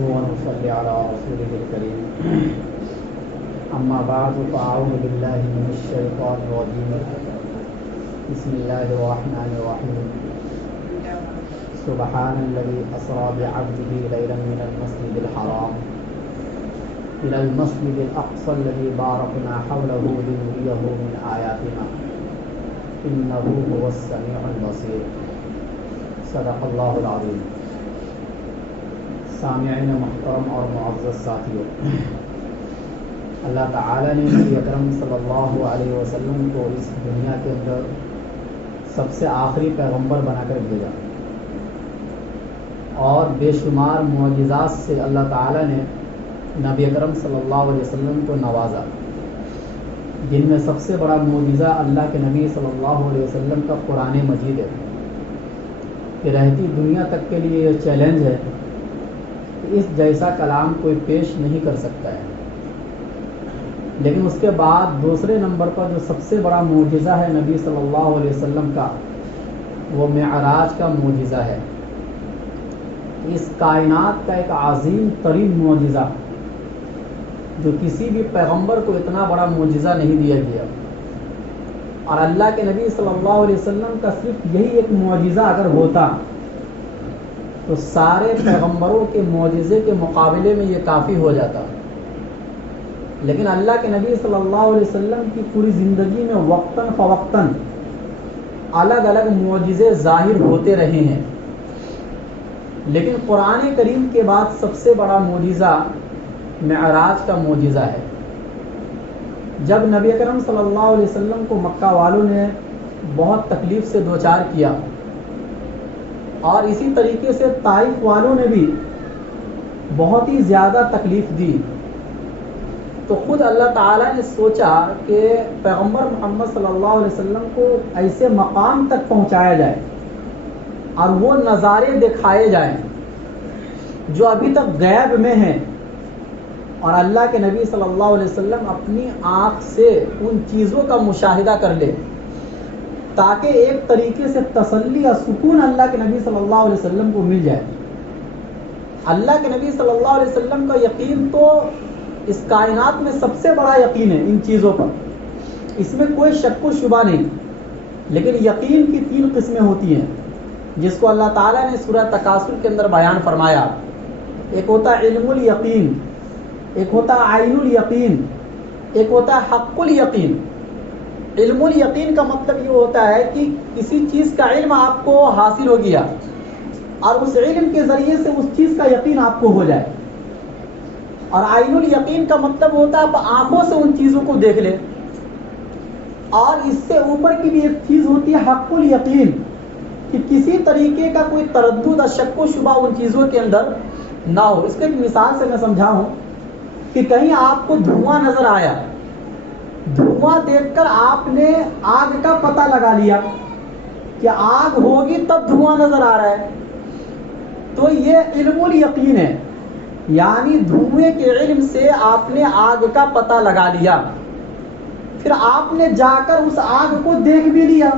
ونصلي على رسوله الكريم أما بعد فأعوذ بالله من الشيطان الرجيم بسم الله الرحمن الرحيم سبحان الذي أسرى بعبده ليلا من المسجد الحرام إلى المسجد الأقصى الذي باركنا حوله لنريه من آياتنا إنه هو السميع البصير صدق اللہ العظیم. سامعین محترم اور معزز ساتھیوں، اللہ تعالیٰ نے نبی اکرم صلی اللہ علیہ وسلم کو اس دنیا کے اندر سب سے آخری پیغمبر بنا کر بھیجا اور بے شمار معجزات سے اللہ تعالیٰ نے نبی اکرم صلی اللہ علیہ وسلم کو نوازا، جن میں سب سے بڑا معجزہ اللہ کے نبی صلی اللہ علیہ وسلم کا قرآن مجید ہے کہ رہتی دنیا تک کے لیے یہ چیلنج ہے کہ اس جیسا کلام کوئی پیش نہیں کر سکتا ہے. لیکن اس کے بعد دوسرے نمبر پر جو سب سے بڑا معجزہ ہے نبی صلی اللہ علیہ وسلم کا، وہ معراج کا معجزہ ہے. اس کائنات کا ایک عظیم ترین معجزہ جو کسی بھی پیغمبر کو اتنا بڑا معجزہ نہیں دیا گیا، اور اللہ کے نبی صلی اللہ علیہ وسلم کا صرف یہی ایک معجزہ اگر ہوتا تو سارے پیغمبروں کے معجزے کے مقابلے میں یہ کافی ہو جاتا. لیکن اللہ کے نبی صلی اللہ علیہ وسلم کی پوری زندگی میں وقتاً فوقتاً الگ الگ معجزے ظاہر ہوتے رہے ہیں، لیکن قرآن کریم کے بعد سب سے بڑا معجزہ معراج کا معجزہ ہے. جب نبی اکرم صلی اللہ علیہ وسلم کو مکہ والوں نے بہت تکلیف سے دوچار کیا اور اسی طریقے سے طائف والوں نے بھی بہت ہی زیادہ تکلیف دی، تو خود اللہ تعالیٰ نے سوچا کہ پیغمبر محمد صلی اللہ علیہ وسلم کو ایسے مقام تک پہنچایا جائے اور وہ نظارے دکھائے جائیں جو ابھی تک غیب میں ہیں، اور اللہ کے نبی صلی اللہ علیہ وسلم اپنی آنکھ سے ان چیزوں کا مشاہدہ کر لے، تاکہ ایک طریقے سے تسلی اور سکون اللہ کے نبی صلی اللہ علیہ وسلم کو مل جائے. اللہ کے نبی صلی اللہ علیہ وسلم کا یقین تو اس کائنات میں سب سے بڑا یقین ہے ان چیزوں پر، اس میں کوئی شک و شبہ نہیں. لیکن یقین کی 3 قسمیں ہوتی ہیں جس کو اللہ تعالیٰ نے سورہ تکاثر کے اندر بیان فرمایا. ایک ہوتا ہے علم الیقین، ایک ہوتا ہے عین الیقین، ایک ہوتا ہے حق الیقین. علم الیقین کا مطلب یہ ہوتا ہے کہ کسی چیز کا علم آپ کو حاصل ہو گیا اور اس علم کے ذریعے سے اس چیز کا یقین آپ کو ہو جائے. اور عین الیقین کا مطلب ہوتا ہے آپ آنکھوں سے ان چیزوں کو دیکھ لیں. اور اس سے اوپر کی بھی ایک چیز ہوتی ہے حق الیقین، کہ کسی طریقے کا کوئی تردد اور شک و شبہ ان چیزوں کے اندر نہ ہو. اس کو ایک مثال سے میں سمجھاؤں کہ کہیں آپ کو دھواں نظر آیا، دھواں دیکھ کر آپ نے آگ کا پتہ لگا لیا کہ آگ ہوگی تب دھواں نظر آ رہا ہے، تو یہ علم الیقین ہے. یعنی دھوئیں کے علم سے آپ نے آگ کا پتہ لگا لیا، پھر آپ نے جا کر اس آگ کو دیکھ بھی لیا،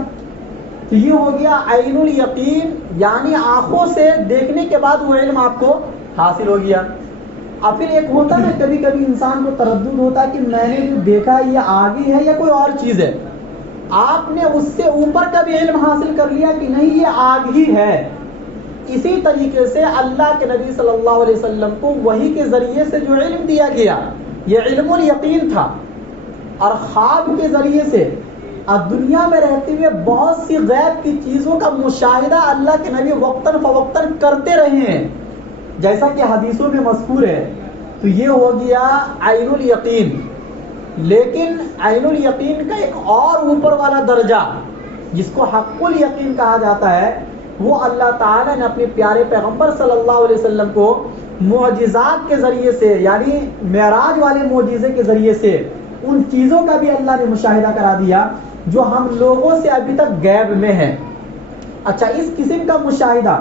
تو یہ ہو گیا عین الیقین، یعنی آنکھوں سے دیکھنے کے بعد وہ علم آپ کو حاصل ہو گیا. اور پھر ایک ہوتا ہے کبھی کبھی انسان کو تردد ہوتا ہے کہ میں نے جو دیکھا یہ آگ ہی ہے یا کوئی اور چیز ہے. آپ نے اس سے اوپر کا بھی علم حاصل کر لیا کہ نہیں یہ آگ ہی ہے. اسی طریقے سے اللہ کے نبی صلی اللہ علیہ وسلم کو وحی کے ذریعے سے جو علم دیا گیا یہ علم الیقین تھا، اور خواب کے ذریعے سے اور دنیا میں رہتے ہوئے بہت سی غیب کی چیزوں کا مشاہدہ اللہ کے نبی وقتاً فوقتاً کرتے رہے ہیں، جیسا کہ حدیثوں میں مذکور ہے. تو یہ ہو گیا عین الیقین. لیکن عین الیقین کا ایک اور اوپر والا درجہ جس کو حق الیقین کہا جاتا ہے، وہ اللہ تعالیٰ نے اپنے پیارے پیغمبر صلی اللہ علیہ وسلم کو معجزات کے ذریعے سے، یعنی معراج والے معجزے کے ذریعے سے ان چیزوں کا بھی اللہ نے مشاہدہ کرا دیا جو ہم لوگوں سے ابھی تک غیب میں ہے. اچھا، اس قسم کا مشاہدہ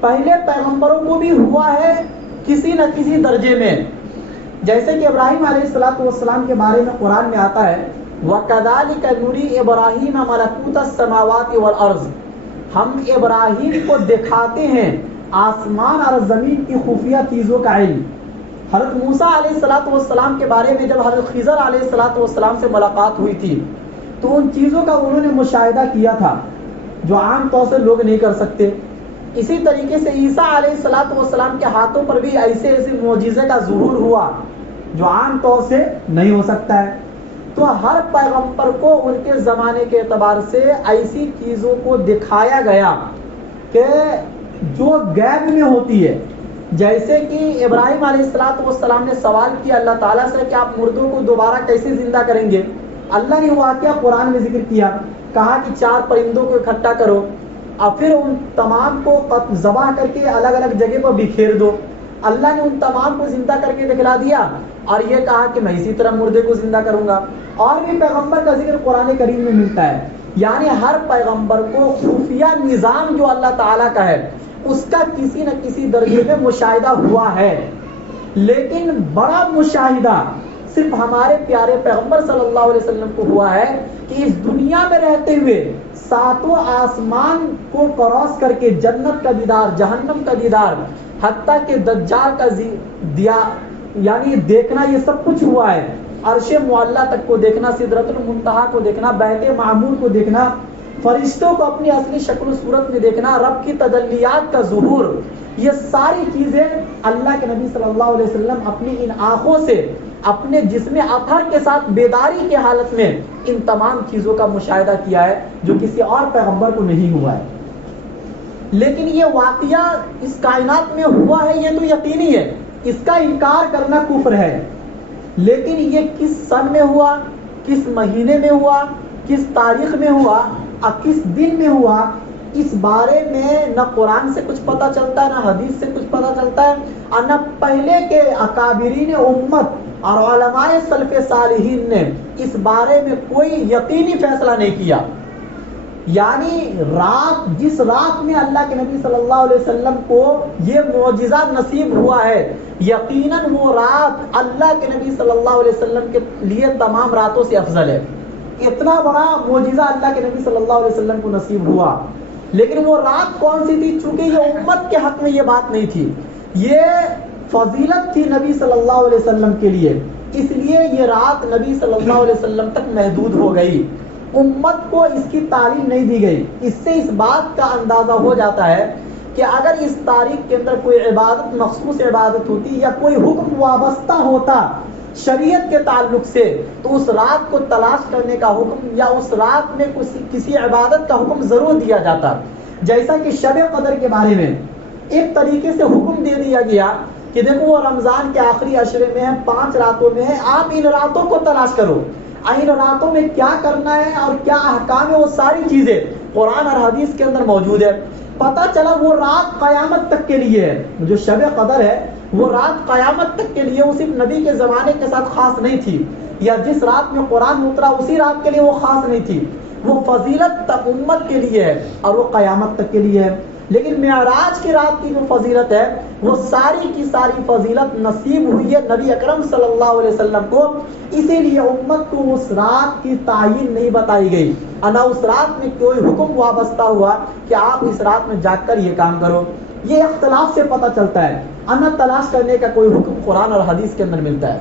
پہلے پیغمبروں کو بھی ہوا ہے کسی نہ کسی درجے میں، جیسے کہ ابراہیم علیہ السلام کے بارے میں قرآن میں آتا ہے وَكَذَلِكَ نُرِي إِبْرَاهِيمَ مَلَكُوتَ السَّمَاوَاتِ وَالْأَرْضِ، ہم ابراہیم کو دکھاتے ہیں آسمان اور زمین کی خفیہ چیزوں کا علم. حضرت موسیٰ علیہ الصلوۃ والسلام کے بارے میں جب حضرت خضر علیہ الصلوۃ والسلام سے ملاقات ہوئی تھی تو ان چیزوں کا انہوں نے مشاہدہ کیا تھا جو عام طور سے لوگ نہیں کر سکتے. اسی طریقے سے عیسیٰ علیہ الصلوۃ والسلام کے ہاتھوں پر بھی ایسے معجزے کا ظہور ہوا جو عام طور سے نہیں ہو سکتا ہے. تو ہر پیغمبر کو ان کے زمانے کے اعتبار سے ایسی چیزوں کو دکھایا گیا کہ جو غیب میں ہوتی ہے. جیسے کہ ابراہیم علیہ السلام نے سوال کیا اللہ تعالیٰ سے کہ آپ مردوں کو دوبارہ کیسے زندہ کریں گے. اللہ نے واقعہ قرآن میں ذکر کیا, کہا کہ 4 پرندوں کو اکٹھا کرو اور پھر ان تمام کو ذبح کر کے الگ الگ جگہ پر بکھیر دو. اللہ نے ان تمام کو زندہ کر کے دکھلا دیا اور یہ کہا کہ میں اسی طرح مردے کو زندہ کروں گا. اور بھی پیغمبر کا ذکر قرآن کریم میں ملتا ہے. یعنی ہر پیغمبر کو خفیہ نظام جو اللہ تعالیٰ کا ہے اس کا کسی نہ کسی درجے میں مشاہدہ ہوا ہے. لیکن بڑا مشاہدہ صرف ہمارے پیارے پیغمبر صلی اللہ علیہ وسلم کو ہوا ہے کہ اس دنیا میں رہتے ہوئے 7 آسمان کو کراس کر کے جنت کا دیدار, جہنم کا دیدار, حتیٰ کہ دجال کا یعنی دیکھنا, یہ سب کچھ ہوا ہے. عرش معلیٰ تک کو دیکھنا, سدرۃ المنتہا کو دیکھنا, بیت معمور کو دیکھنا, فرشتوں کو اپنی اصلی شکل و صورت میں دیکھنا, رب کی تجلیات کا ظہور, یہ ساری چیزیں اللہ کے نبی صلی اللہ علیہ وسلم اپنی ان آنکھوں سے اپنے جسم اطہر کے ساتھ بیداری کے حالت میں ان تمام چیزوں کا مشاہدہ کیا ہے جو کسی اور پیغمبر کو نہیں ہوا ہے. لیکن یہ واقعہ اس کائنات میں ہوا ہے یہ تو یقینی ہے, اس کا انکار کرنا کفر ہے. لیکن یہ کس سن میں ہوا, کس مہینے میں ہوا, کس تاریخ میں ہوا اور کس دن میں ہوا, اس بارے میں نہ قرآن سے کچھ پتہ چلتا ہے, نہ حدیث سے کچھ پتہ چلتا ہے, اور نہ پہلے کے اکابرین امت اور علماء سلف صالحین نے اس بارے میں کوئی یقینی فیصلہ نہیں کیا. یعنی جس رات میں اللہ کے نبی صلی اللہ علیہ وسلم کو یہ معجزہ نصیب ہوا ہے, یقیناً وہ رات اللہ کے نبی صلی اللہ علیہ وسلم کے لیے تمام راتوں سے افضل ہے. اتنا بڑا معجزہ اللہ کے نبی صلی اللہ علیہ وسلم کو نصیب ہوا. لیکن وہ رات کون سی تھی؟ چونکہ یہ امت کے حق میں یہ بات نہیں تھی, یہ فضیلت تھی نبی صلی اللہ علیہ وسلم کے لیے, اس لیے یہ رات نبی صلی اللہ علیہ وسلم تک محدود ہو گئی, امت کو اس کی تعلیم نہیں دی گئی. اس سے اس بات کا اندازہ ہو جاتا ہے کہ اگر اس تاریخ کے اندر کوئی عبادت, مخصوص عبادت ہوتی یا کوئی حکم وابستہ ہوتا شریعت کے تعلق سے, تو اس رات کو تلاش کرنے کا حکم یا اس رات میں کسی عبادت کا حکم ضرور دیا جاتا. جیسا کہ شب قدر کے بارے میں ایک طریقے سے حکم دے دیا گیا کہ دیکھو وہ رمضان کے آخری عشرے میں ہے, 5 راتوں میں ہے, آپ ان راتوں کو تلاش کرو, ان راتوں میں کیا کرنا ہے اور کیا احکام ہے, وہ ساری چیزیں قرآن اور حدیث کے اندر موجود ہے. پتہ چلا وہ رات قیامت تک کے لیے ہے, جو شب قدر ہے وہ رات قیامت تک کے لیے, وہ صرف نبی کے زمانے کے ساتھ خاص نہیں تھی, یا جس رات میں قرآن اترا اسی رات کے لیے وہ خاص نہیں تھی, وہ فضیلت امت کے لیے ہے اور وہ قیامت تک کے لیے ہے. لیکن معراج کی رات کی جو فضیلت ہے وہ ساری کی ساری فضیلت نصیب ہوئی ہے نبی اکرم صلی اللہ علیہ وسلم کو, اسی لیے امت کو اس رات کی تعین نہیں بتائی گئی, نہ اس رات میں کوئی حکم وابستہ ہوا کہ آپ اس رات میں جاگ کر یہ کام کرو. یہ اختلاف سے پتہ چلتا ہے, نہ تلاش کرنے کا کوئی حکم قرآن اور حدیث کے اندر ملتا ہے.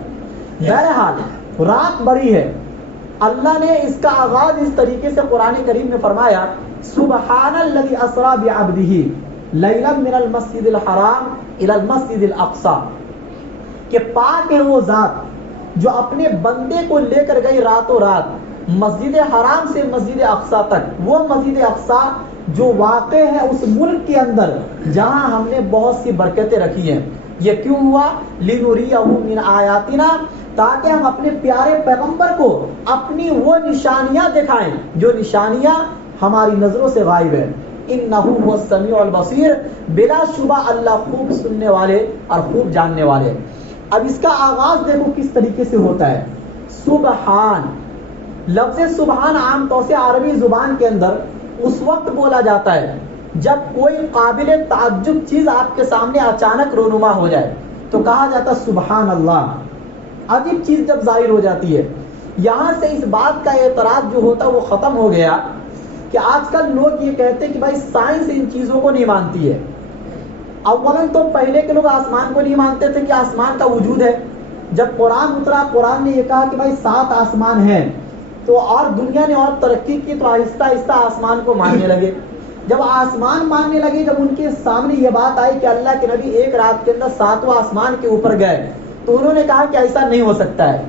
بہرحال رات بڑی ہے. اللہ نے اس کا آغاز اس طریقے سے قرآن کریم میں فرمایا, سبحان الذی اسری بعبدہ لیلا من المسجد الحرام الی المسجد الاقصی, کہ پاک ہے وہ ذات جو اپنے بندے کو لے کر گئی راتوں رات مسجد حرام سے مسجد اقصی تک, وہ مسجد اقصی جو واقع ہے اس ملک کے اندر جہاں ہم نے بہت سی برکتیں رکھی ہیں. یہ کیوں ہوا؟ لنریہ من آیاتنا, تاکہ ہم اپنے پیارے پیغمبر کو اپنی وہ نشانیاں دکھائیں جو نشانیاں ہماری نظروں سے غائب ہیں. انہ هو السمیع البصیر, بلا شبہ اللہ خوب سننے والے اور خوب جاننے والے. اب اس کا آغاز دیکھو کس طریقے سے ہوتا ہے. سبحان, لفظ سبحان عام طور سے عربی زبان کے اندر اس وقت بولا جاتا ہے جب کوئی قابل تعجب چیز آپ کے سامنے اچانک رونما ہو جائے تو کہا جاتا سبحان اللہ. عجیب چیز جب ظاہر ہو جاتی ہے, یہاں سے اس بات کا اعتراض جو ہوتا وہ ختم ہو گیا کہ آج کل لوگ یہ کہتے ہیں کہ بھائی سائنس ان چیزوں کو نہیں مانتی ہے, اولاً تو پہلے کے لوگ آسمان کو نہیں مانتے تھے کہ آسمان کا وجود ہے. جب قرآن اترا، قرآن نے یہ کہا کہ بھائی 7 آسمان ہیں، تو اور دنیا نے اور ترقی کی تو آہستہ آہستہ آسمان کو ماننے لگے. جب آسمان ماننے لگے، جب ان کے سامنے یہ بات آئی کہ اللہ کے نبی ایک رات کے اندر 7واں آسمان کے اوپر گئے، تو انہوں نے کہا کہ ایسا نہیں ہو سکتا ہے.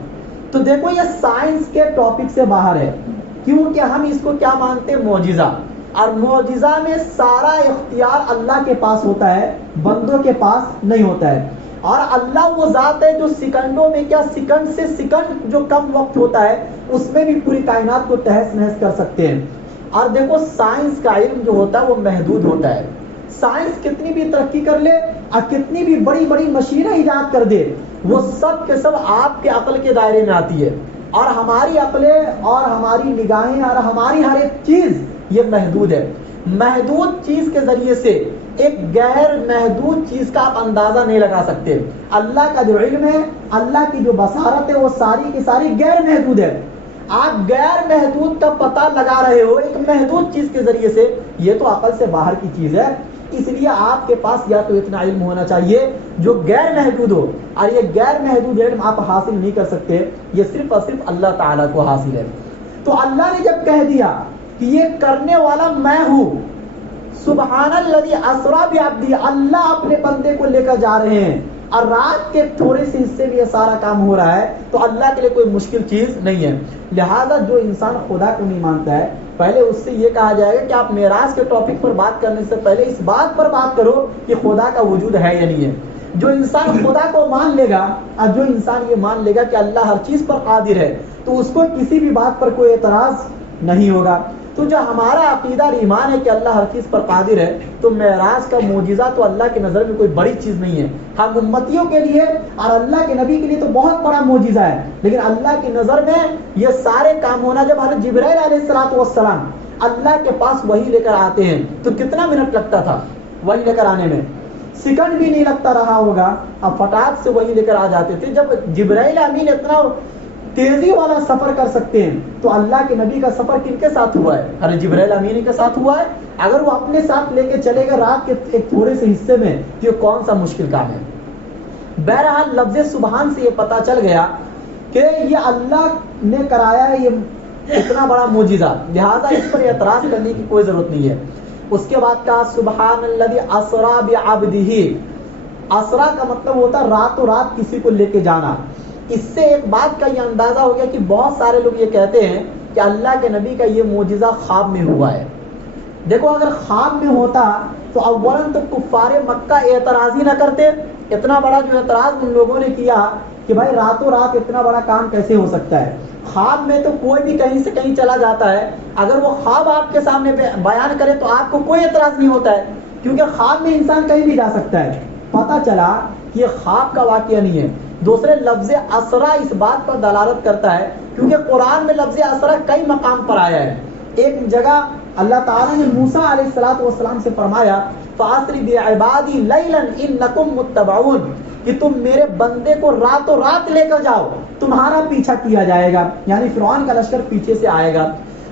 تو دیکھو یہ سائنس کے ٹاپک سے باہر ہے، کیونکہ ہم اس کو کیا مانتے ہیں؟ معجزہ. اور معجزہ میں سارا اختیار اللہ کے پاس ہوتا ہے، بندوں کے پاس نہیں ہوتا ہے. اور اللہ وہ ذات ہے جو سیکنڈوں میں، کیا سیکنڈ سے سیکنڈ جو کم وقت ہوتا ہے اس میں بھی پوری کائنات کو تہس نہس کر سکتے ہیں. اور دیکھو سائنس کا علم جو ہوتا ہے وہ محدود ہوتا ہے. سائنس کتنی بھی ترقی کر لے اور کتنی بھی بڑی بڑی مشینیں ایجاد کر دے، وہ سب کے سب آپ کے عقل کے دائرے میں آتی ہے. اور ہماری عقلیں اور ہماری نگاہیں اور ہماری ہر ایک چیز یہ محدود ہے. محدود چیز کے ذریعے سے ایک غیر محدود چیز کا آپ اندازہ نہیں لگا سکتے. اللہ کا جو علم ہے، اللہ کی جو بصارت ہے، وہ ساری کی ساری غیر محدود ہے. آپ غیر محدود کا پتہ لگا رہے ہو ایک محدود چیز کے ذریعے سے، یہ تو عقل سے باہر کی چیز ہے. اس لیے آپ کے پاس یا تو اتنا علم ہونا چاہیے جو غیر محدود ہو، اور یہ غیر محدود علم آپ حاصل نہیں کر سکتے، یہ صرف اور صرف اللہ تعالیٰ کو حاصل ہے. تو اللہ نے جب کہہ دیا کہ یہ کرنے والا میں ہوں، سبحان الذی اسری بعبدہ، اللہ اپنے بندے کو لے کر جا رہے ہیں اور رات کے تھوڑے سے حصے میں یہ سارا کام ہو رہا ہے، تو اللہ کے لیے کوئی مشکل چیز نہیں ہے. لہذا جو انسان خدا کو نہیں مانتا ہے، پہلے اس سے یہ کہا جائے گا کہ آپ معراج کے ٹاپک پر بات کرنے سے پہلے اس بات پر بات کرو کہ خدا کا وجود ہے یا نہیں ہے. جو انسان خدا کو مان لے گا اور جو انسان یہ مان لے گا کہ اللہ ہر چیز پر قادر ہے، تو اس کو کسی بھی بات پر کوئی اعتراض نہیں ہوگا. تو جو ہمارا عقیدہ اور ایمان ہے کہ اللہ ہر چیز پر قادر ہے، تو معراج کا معجزہ تو اللہ کی نظر میں کوئی بڑی چیز نہیں ہے. ہم امتیوں کے لیے اور اللہ کے نبی کے لیے تو بہت بڑا معجزہ ہے، لیکن اللہ کی نظر میں یہ سارے کام ہونا، جب حضرت جبرائیل علیہ السلام اللہ کے پاس وحی لے کر آتے ہیں تو کتنا منٹ لگتا تھا وحی لے کر آنے میں؟ سیکنڈ بھی نہیں لگتا رہا ہوگا. اب فٹاک سے وحی لے کر آ جاتے تھے. جب جبرائیل امین اتنا تیزی والا سفر کر سکتے ہیں، تو اللہ کے نبی کا سفر کن کے ساتھ ہوا ہے؟ ارے جبرائیل امین کے ساتھ ہوا ہے. اگر وہ اپنے ساتھ لے کے چلے گا رات کے ایک تھوڑے سے حصے میں، تو یہ کون سا مشکل کام ہے؟ بہرحال لفظ سبحان سے یہ پتا چل گیا کہ یہ اللہ نے کرایا ہے یہ اتنا بڑا معجزہ، لہذا اس پر اعتراض کرنے کی کوئی ضرورت نہیں ہے. اس کے بعد کہا سبحان الذی اسری بعبدہ. اسرا کا مطلب ہوتا ہے راتوں رات کسی کو لے کے جانا. اس سے ایک بات کا یہ اندازہ ہو گیا کہ بہت سارے لوگ یہ کہتے ہیں کہ اللہ کے نبی کا یہ معجزہ خواب میں ہوا ہے. دیکھو اگر خواب میں ہوتا تو اولاً تو کفار مکہ اعتراض ہی نہ کرتے. اتنا بڑا جو اعتراض ان لوگوں نے کیا کہ بھائی راتوں رات اتنا بڑا کام کیسے ہو سکتا ہے. خواب میں تو کوئی بھی کہیں سے کہیں چلا جاتا ہے، اگر وہ خواب آپ کے سامنے بیان کرے تو آپ کو کوئی اعتراض نہیں ہوتا ہے، کیونکہ خواب میں انسان کہیں بھی جا سکتا ہے. پتہ چلا کہ یہ خواب کا واقعہ نہیں ہے. دوسرے لفظ اسرا اس بات پر دلالت کرتا ہے کیونکہ قرآن میں لفظ اسرا کئی مقام پر آیا ہے. ایک جگہ اللہ تعالیٰ نے موسیٰ علیہ السلام سے فرمایا فَأَسْرِ بِعِبَادِي لَيْلًا إِنَّكُمْ مُتَّبَعُونَ، کہ تم میرے بندے کو راتوں رات لے کر جاؤ، تمہارا پیچھا کیا جائے گا، یعنی فرعون کا لشکر پیچھے سے آئے گا.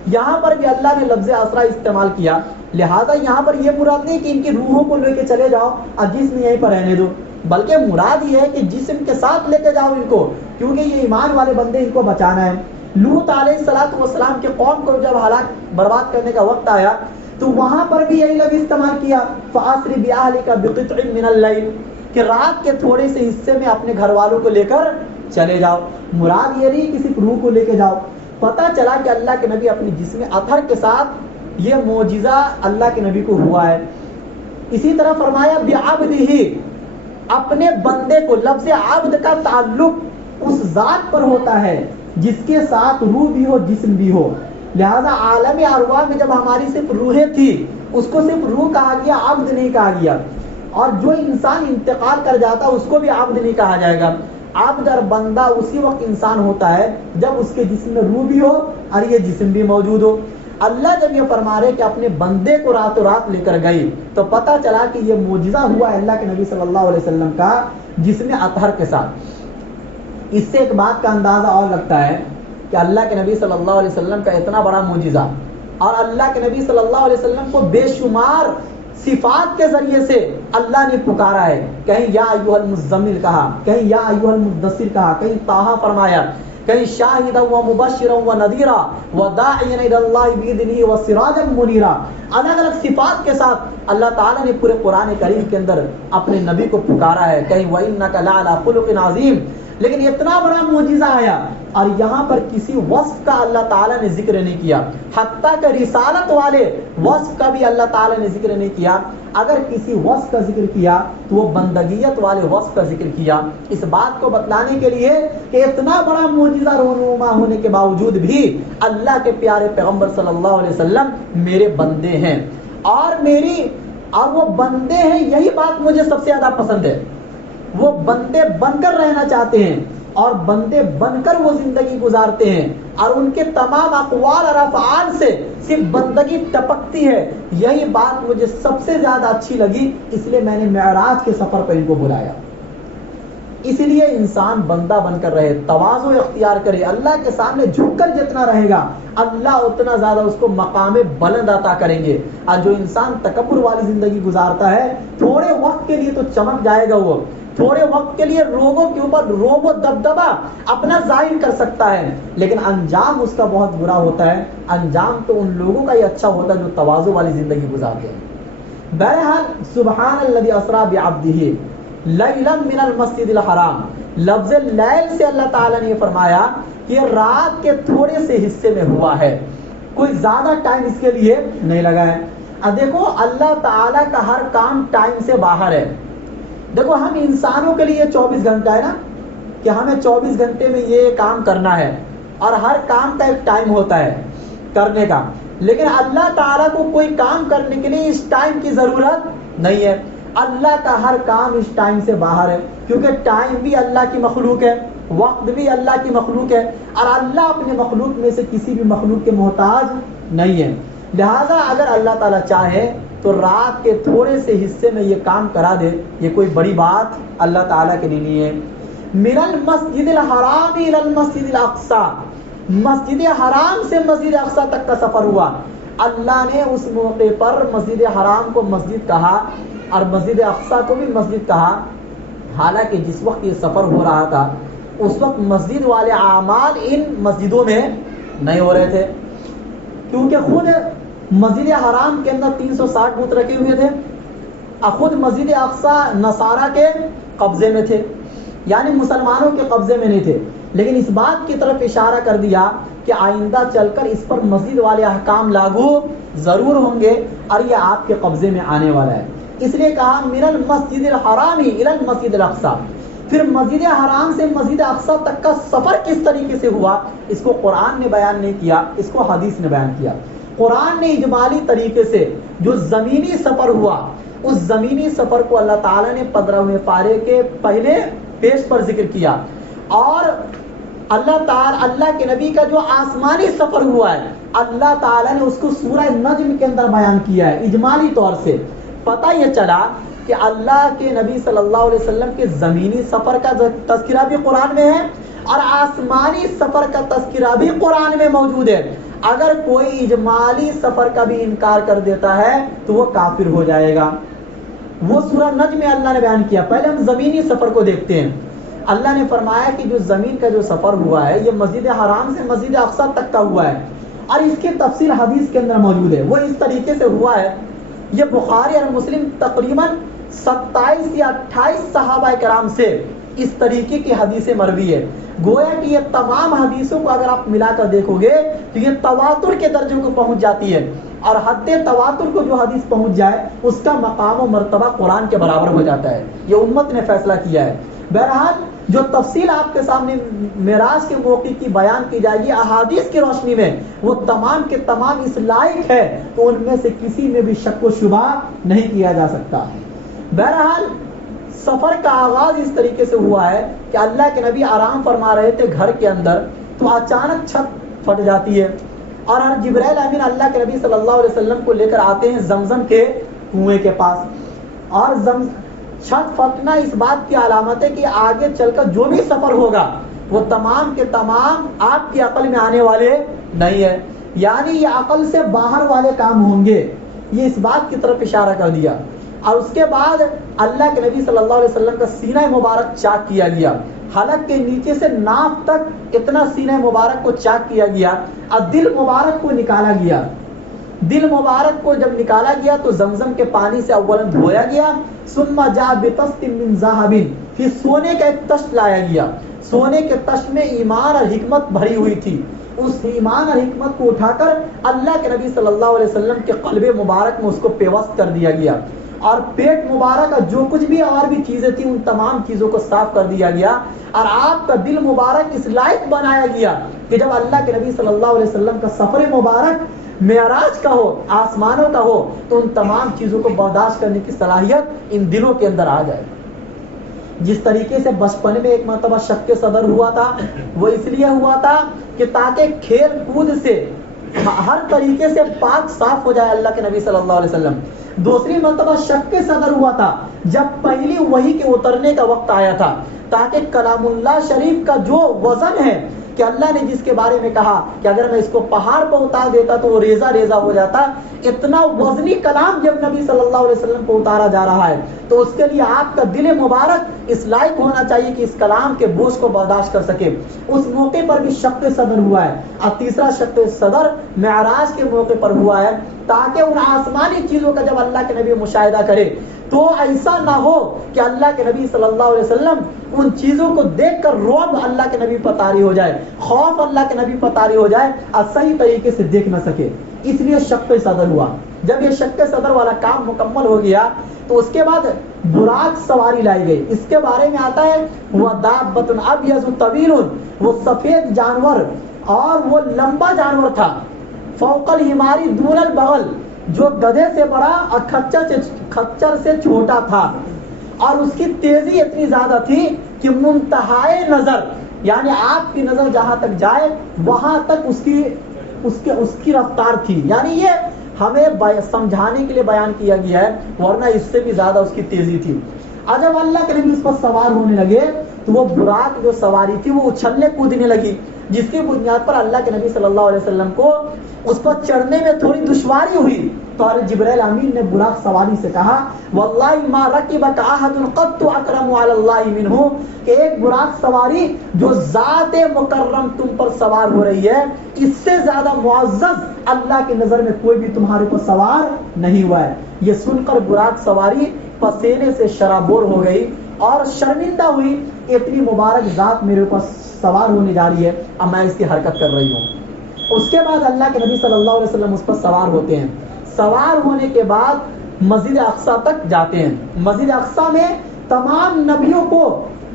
یہاں پر بھی اللہ نے لفظ اسرا استعمال کیا. لہذا یہاں پر یہ مراد نہیں کہ ان کی روحوں کو لے کے چلے جاؤ اور جسم یہیں پر رہنے دو، بلکہ مراد یہ ہے کہ جسم کے ساتھ لے کے جاؤ ان کو، کیونکہ یہ ایمان والے بندے، ان کو بچانا ہے. لوط علیہ السلام کے قوم کو جب ہلاک برباد کرنے کا وقت آیا تو وہاں پر بھی یہی لفظ استعمال کیا فَأَسْرِ بِأَهْلِكَ بِقِطْعٍ مِّنَ اللَّيْلِ، کہ رات کے تھوڑے سے حصے میں اپنے گھر والوں کو لے کر چلے جاؤ. مراد یہ نہیں کہ صرف روح کو لے کے جاؤ. پتہ چلا کہ اللہ کے نبی اپنی جسم اطہر کے ساتھ یہ معجزہ اللہ کے نبی کو ہوا ہے. اسی طرح فرمایا بعبدہ، اپنے بندے کو. لفظ عبد کا تعلق اس ذات پر ہوتا ہے جس کے ساتھ روح بھی ہو جسم بھی ہو. لہذا عالم ارواح میں جب ہماری صرف روحیں تھی اس کو صرف روح کہا گیا، عبد نہیں کہا گیا. اور جو انسان انتقال کر جاتا اس کو بھی عبد نہیں کہا جائے گا. عبد اور بندہ اسی وقت انسان ہوتا ہے جب اس کے جسم میں روح بھی ہو اور یہ جسم بھی موجود ہو. اللہ جب یہ فرما رہے کہ اپنے بندے کو راتوں رات لے کر گئی تو پتہ چلا کہ یہ معجزہ ہوا ہے اللہ کے نبی صلی اللہ علیہ وسلم کا جسم اطہر کے ساتھ. اس سے ایک بات کا اندازہ اور لگتا ہے کہ اللہ کے نبی صلی اللہ علیہ وسلم کا اتنا بڑا معجزہ اور اللہ کے نبی صلی اللہ علیہ وسلم کو بے شمار صفات کے ذریعے سے اللہ نے پکارا ہے، کہیں یا ایھا المزمل کہا، کہیں یا ایھا المدثر کہا، کہیں طٰہٰ فرمایا، کہیں شاہدا و مبشرا و نذیرا و داعیا الی اللہ باذنہ و سراجا منیرا۔ الگ الگ صفات کے ساتھ اللہ تعالیٰ نے پورے قرآن کریم کے اندر اپنے نبی کو پکارا ہے، کہیں وَإِنَّكَ لَعَلَىٰ خُلُقٍ عَظِيمٍ۔ لیکن اتنا بڑا معجزہ آیا اور یہاں پر کسی وصف کا اللہ تعالیٰ نے ذکر نہیں کیا، حتیٰ کہ رسالت والے وصف کا بھی اللہ تعالیٰ نے ذکر نہیں کیا۔ اگر کسی وصف کا ذکر کیا تو وہ بندگیت والے وصف کا ذکر کیا، اس بات کو بتلانے کے لیے کہ اتنا بڑا معجزہ رونما ہونے کے باوجود بھی اللہ کے پیارے پیغمبر صلی اللہ علیہ وسلم میرے بندے ہیں اور وہ بندے ہیں۔ یہی بات مجھے سب سے زیادہ پسند ہے، وہ بندے بن کر رہنا چاہتے ہیں اور بندے بن کر وہ زندگی گزارتے ہیں، اور ان کے تمام اقوال اور افعال سے صرف بندگی ٹپکتی ہے۔ یہی بات مجھے سب سے زیادہ اچھی لگی، اس لیے میں نے معراج کے سفر پر ان کو بلایا۔ اس لیے انسان بندہ بن کر رہے، تواضع اختیار کرے، اللہ کے سامنے جھک کر جتنا رہے گا اللہ اتنا زیادہ اس کو مقام بلند عطا کریں گے۔ اور جو انسان تکبر والی زندگی گزارتا ہے، تھوڑے وقت کے لیے تو چمک جائے گا، وہ تھوڑے وقت کے لیے لوگوں کے اوپر روب و دبدبا اپنا ظاہر کر سکتا ہے، لیکن انجام اس کا بہت برا ہوتا ہے۔ انجام تو ان لوگوں کا ہی اچھا ہوتا ہے جو تواضع والی زندگی گزارتے ہیں۔ بہرحال سبحان الذی اسریٰ بعبدہ لیلا من المسجد الحرام، لفظ لیل سے اللہ تعالیٰ نے یہ فرمایا کہ رات کے تھوڑے سے حصے میں ہوا ہے، کوئی زیادہ ٹائم اس کے لیے نہیں لگا ہے۔ اب دیکھو اللہ تعالیٰ کا ہر کام ٹائم سے باہر ہے۔ دیکھو ہم انسانوں کے لیے 24 گھنٹہ ہے نا، کہ ہمیں 24 گھنٹے میں یہ کام کرنا ہے، اور ہر کام کا ایک ٹائم ہوتا ہے کرنے کا، لیکن اللہ تعالیٰ کو کوئی کام کرنے کے لیے اس ٹائم کی ضرورت نہیں ہے۔ اللہ کا ہر کام اس ٹائم سے باہر ہے، کیونکہ ٹائم بھی اللہ کی مخلوق ہے، وقت بھی اللہ کی مخلوق ہے، اور اللہ اپنے مخلوق میں سے کسی بھی مخلوق کے محتاج نہیں ہے۔ لہذا اگر اللہ تعالیٰ چاہے تو رات کے تھوڑے سے حصے میں یہ کام کرا دے، یہ کوئی بڑی بات اللہ تعالیٰ کے لیے نہیں ہے۔ من المسجد الحرام الى المسجد الاقصی، مسجد حرام سے مسجد اقصی تک کا سفر ہوا۔ اللہ نے اس موقع پر مسجد حرام کو مسجد کہا اور مسجد اقصی کو بھی مسجد کہا، حالانکہ جس وقت یہ سفر ہو رہا تھا اس وقت مسجد والے اعمال ان مسجدوں میں نہیں ہو رہے تھے، کیونکہ خود مسجد حرام کے اندر 360 بت رکھے ہوئے تھے، اور خود مسجد اقصی نصارہ کے قبضے میں تھے، یعنی مسلمانوں کے قبضے میں نہیں تھے۔ لیکن اس بات کی طرف اشارہ کر دیا کہ آئندہ چل کر اس پر مسجد والے احکام لاگو ضرور ہوں گے اور یہ آپ کے قبضے میں آنے والا ہے، اس لیے کہا من المسجد الحرام الی المسجد الاقصی۔ پھر مسجد حرام سے مسجد اقصی تک کا سفر کس طریقے سے ہوا، اس کو قرآن نے بیان نہیں کیا، اس کو حدیث نے بیان کیا۔ قرآن نے اجمالی طریقے سے جو زمینی سفر ہوا، اس زمینی سفر کو اللہ تعالیٰ نے 15ویں پارے کے پہلے پیج پر ذکر کیا، اور اللہ کے نبی کا جو آسمانی سفر ہوا ہے اللہ تعالیٰ نے اس کو سورہ نجم کے اندر بیان کیا ہے اجمالی طور سے۔ پتہ یہ چلا کہ اللہ کے نبی صلی اللہ علیہ وسلم کے زمینی سفر کا تذکرہ بھی قرآن میں ہے اور آسمانی سفر کا تذکرہ بھی قرآن میں موجود ہے۔ اگر کوئی اجمالی سفر کا بھی انکار کر دیتا ہے تو وہ کافر ہو جائے گا۔ وہ سورہ نجم میں اللہ نے بیان کیا۔ پہلے ہم زمینی سفر کو دیکھتے ہیں۔ اللہ نے فرمایا کہ جو زمین کا جو سفر ہوا ہے یہ مسجد حرام سے مسجد اقصی تک کا ہوا ہے، اور اس کی تفصیل حدیث کے اندر موجود ہے۔ وہ اس طریقے سے ہوا ہے، یہ بخاری اور مسلم تقریباً 27 یا 28 صحابہ کرام سے اس طریقے کی حدیثیں مروی ہے۔ گویا کہ یہ تمام حدیثوں کو اگر آپ ملا کر دیکھو گے تو یہ تواتر کے درجے کو پہنچ جاتی ہے، اور حد تواتر کو جو حدیث پہنچ جائے اس کا مقام و مرتبہ قرآن کے برابر ہو جاتا ہے۔ یہ امت نے فیصلہ کیا ہے۔ بہرحال جو تفصیل آپ کے سامنے معراج کے موقع کی بیان کی جائے گی احادیث کی روشنی میں، وہ تمام کے تمام اس لائق ہے تو ان میں سے کسی میں بھی شک و شبہ نہیں کیا جا سکتا۔ بہرحال سفر کا آغاز اس طریقے سے ہوا ہے کہ اللہ کے نبی آرام فرما رہے تھے گھر کے اندر، تو اچانک چھت پھٹ جاتی ہے، اور جبرائیل امین اللہ کے نبی صلی اللہ علیہ وسلم کو لے کر آتے ہیں زمزم کے کنویں کے پاس، اور چھت پھٹنا اس بات کی علامت ہے کہ آگے چل کر جو بھی سفر ہوگا وہ تمام کے تمام آپ کی عقل میں آنے والے نہیں ہے، یعنی یہ عقل سے باہر والے کام ہوں گے۔ یہ اس بات کی طرف اشارہ کر دیا۔ اور اس کے بعد اللہ کے نبی صلی اللہ علیہ وسلم کا سینہ مبارک چاک کیا گیا، حلق کے نیچے سے ناف تک اتنا سینہ مبارک کو چاک کیا گیا، اور دل مبارک کو نکالا گیا۔ دل مبارک کو جب نکالا گیا تو زمزم کے پانی سے اولاً دھویا گیا، ثم جاء بطست من ذهب، پھر سونے کا ایک تشت لایا گیا، سونے کے تشت میں ایمان اور حکمت بھری ہوئی تھی، اس ایمان اور حکمت کو اٹھا کر اللہ کے نبی صلی اللہ علیہ وسلم کے قلب مبارک میں اس کو پیوست کر دیا گیا، اور پیٹ مبارک اور جو کچھ بھی اور بھی چیزیں تھیں ان تمام چیزوں کو صاف کر دیا گیا، اور آپ کا دل مبارک اس لائق بنایا گیا کہ جب اللہ کے نبی صلی اللہ علیہ وسلم کا سفر مبارک معراج کا ہو، آسمانوں کا ہو، تو ان تمام چیزوں کو برداشت کرنے کی صلاحیت ان دلوں کے اندر آ جائے۔ جس طریقے سے بچپن میں ایک مرتبہ شق صدر ہوا تھا، وہ اس لیے ہوا تھا کہ تاکہ کھیل کود سے ہر طریقے سے پاک صاف ہو جائے اللہ کے نبی صلی اللہ علیہ وسلم۔ دوسری مرتبہ شق صدر ہوا تھا جب پہلی وحی کے اترنے کا وقت آیا تھا، تاکہ کلام اللہ شریف کا جو وزن ہے کہ اللہ نے جس کے بارے میں کہا کہ اگر میں اس کو پہاڑ پر اتار دیتا تو وہ ریزہ ریزہ ہو جاتا، اتنا وزنی کلام جب نبی صلی اللہ علیہ وسلم کو اتارا جا رہا ہے تو اس کے لیے آپ کا دل مبارک اس لائق ہونا چاہیے کہ اس کلام کے بوجھ کو برداشت کر سکے۔ اس موقع پر بھی شق صدر ہوا ہے، اور تیسرا شق صدر معراج کے موقع پر ہوا ہے، تاکہ ان آسمانی چیزوں کا جب اللہ کے نبی مشاہدہ کرے تو ایسا نہ ہو کہ اللہ کے نبی صلی اللہ علیہ وسلم ان چیزوں کو دیکھ کر رعب اللہ کے نبی پر طاری ہو جائے، خوف اللہ کے نبی پر طاری ہو جائے اور صحیح طریقے سے دیکھ نہ سکے، اس لیے شق صدر ہوا۔ جب یہ شق صدر والا کام مکمل ہو گیا تو اس کے بعد براق سواری لائی گئی۔ اس کے بارے میں آتا ہے وہ دابۃ ابیض طویل، وہ سفید جانور اور وہ لمبا جانور تھا، فوق الحمار دون البغل، جو گدھے سے بڑا اور کھچر سے چھوٹا تھا، اور اس کی تیزی اتنی زیادہ تھی کہ منتہائے نظر، یعنی آپ کی نظر جہاں تک جائے وہاں تک اس کی رفتار تھی، یعنی یہ ہمیں سمجھانے کے لیے بیان کیا گیا ہے، ورنہ اس سے بھی زیادہ اس کی تیزی تھی۔ اور جب اللہ کے نبی اس پر سوار ہونے لگے تو وہ براق جو سواری تھی وہ اچھلنے کودنے لگی، جس کی بنیاد پر اللہ کے نبی صلی اللہ علیہ وسلم کو اس پر چڑھنے میں تھوڑی دشواری ہوئی، تو جبرائیل امین نے براق سواری سے کہا واللہ ما رکبک احد قط اکرم علی اللہ منہ، کہ ایک براق سواری جو ذات مکرم تم پر سوار ہو رہی ہے، اس سے زیادہ معزز اللہ کی نظر میں کوئی بھی تمہارے کو سوار نہیں ہوا ہے۔ یہ سن کر براق سواری پسینے سے شرابور ہو گئی اور شرمندہ ہوئی کہ اتنی مبارک ذات میرے اوپر سوار ہونے جا رہی ہے، اب میں اس کی حرکت کر رہی ہوں۔ اس کے بعد اللہ کے نبی صلی اللہ علیہ وسلم اس پر سوار ہوتے ہیں، سوار ہونے کے بعد مسجد اقصی تک جاتے ہیں۔ مسجد اقصی میں تمام نبیوں کو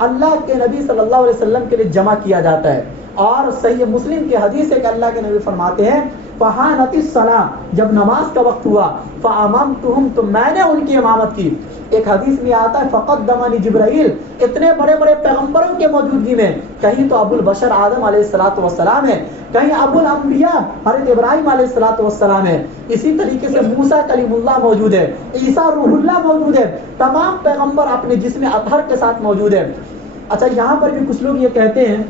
اللہ کے نبی صلی اللہ علیہ وسلم کے لیے جمع کیا جاتا ہے، اور صحیح مسلم کی حدیث ہے کہ اللہ کے نبی فرماتے ہیں فحانت الصلاۃ، جب نماز کا وقت ہوا فاممتہم، تو میں نے ان کی امامت کی۔ ایک حدیث میں آتا ہے فقدمنی جبرائیل، اتنے بڑے بڑے پیغمبروں کے موجودگی میں، کہیں تو ابو البشر آدم علیہ الصلوۃ والسلام ہے، کہیں ابو الانبیاء حضرت ابراہیم علیہ الصلوۃ والسلام ہے، اسی طریقے سے موسیٰ کلیم اللہ موجود ہے، عیسیٰ روح اللہ موجود ہے، تمام پیغمبر اپنے جسم اطہر کے ساتھ موجود ہے۔ اچھا، یہاں پر بھی کچھ لوگ یہ کہتے ہیں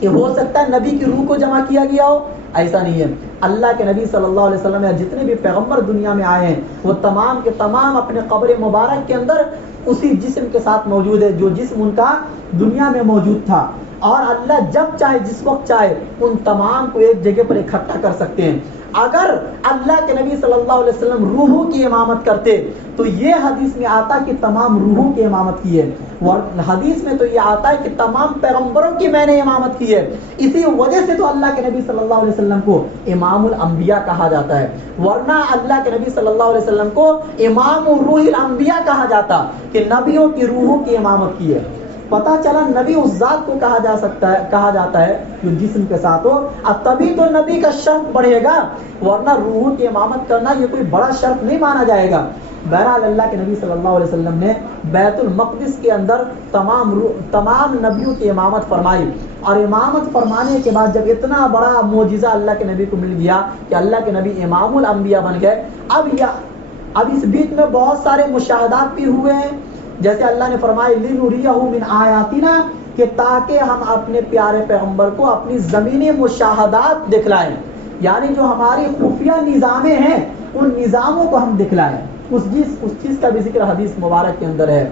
کہ ہو سکتا ہے نبی کی روح کو جمع کیا گیا ہو، ایسا نہیں ہے۔ اللہ کے نبی صلی اللہ علیہ وسلم یا جتنے بھی پیغمبر دنیا میں آئے ہیں وہ تمام کے تمام اپنے قبر مبارک کے اندر اسی جسم کے ساتھ موجود ہے جو جسم ان کا دنیا میں موجود تھا، اور اللہ جب چاہے جس وقت چاہے ان تمام کو ایک جگہ پر اکٹھا کر سکتے ہیں۔ اگر اللہ کے نبی صلی اللہ علیہ وسلم روحوں کی امامت کرتے تو یہ حدیث میں آتا کہ تمام روحوں کی امامت کی ہے، اور حدیث میں تو یہ آتا ہے کہ تمام پیغمبروں کی میں نے امامت کی ہے۔ اسی وجہ سے تو اللہ کے نبی صلی اللہ علیہ وسلم کو امام الانبیاء کہا جاتا ہے، ورنہ اللہ کے نبی صلی اللہ علیہ وسلم کو امام روح الانبیاء کہا جاتا کہ نبیوں کی روحوں کی امامت کی ہے۔ پتہ چلا نبی اس ذات کو کہا جاتا ہے جو جسم کے ساتھ ہو، اب تبھی تو نبی کا شرف بڑھے گا، ورنہ روحوں کی امامت کرنا یہ کوئی بڑا شرف نہیں مانا جائے گا۔ بہرحال اللہ کے نبی صلی اللہ علیہ وسلم نے بیت المقدس کے اندر تمام نبیوں کی امامت فرمائی، اور امامت فرمانے کے بعد جب اتنا بڑا معجزہ اللہ کے نبی کو مل گیا کہ اللہ کے نبی امام الانبیاء بن گئے، اب اس بیچ میں بہت سارے مشاہدات بھی ہوئے ہیں، جیسے اللہ نے فرمایا لِنُرِيَهُ مِنْ آیَاتِنَا، کہ تاکہ ہم اپنے پیارے پیغمبر کو اپنی زمینی مشاہدات دکھلائیں، یعنی جو ہماری خفیہ نظامیں ہیں ان نظاموں کو ہم دکھلائیں. اس چیز کا بھی ذکر حدیث مبارک کے اندر ہے.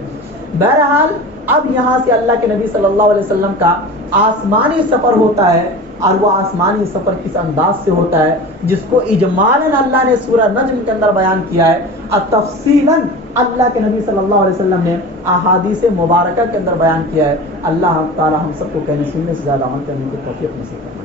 بہرحال اب یہاں سے اللہ کے نبی صلی اللہ علیہ وسلم کا آسمانی سفر ہوتا ہے, اور وہ آسمانی سفر کس انداز سے ہوتا ہے جس کو اجمالاً اللہ نے سورہ نجم کے اندر بیان کیا ہے, اور تفصیلاً اللہ کے نبی صلی اللہ علیہ وسلم نے احادیث مبارکہ کے اندر بیان کیا ہے. اللہ تعالی ہم سب کو کہنے سننے سے زیادہ عمل کرنے کی توفیق نصیب فرمائے.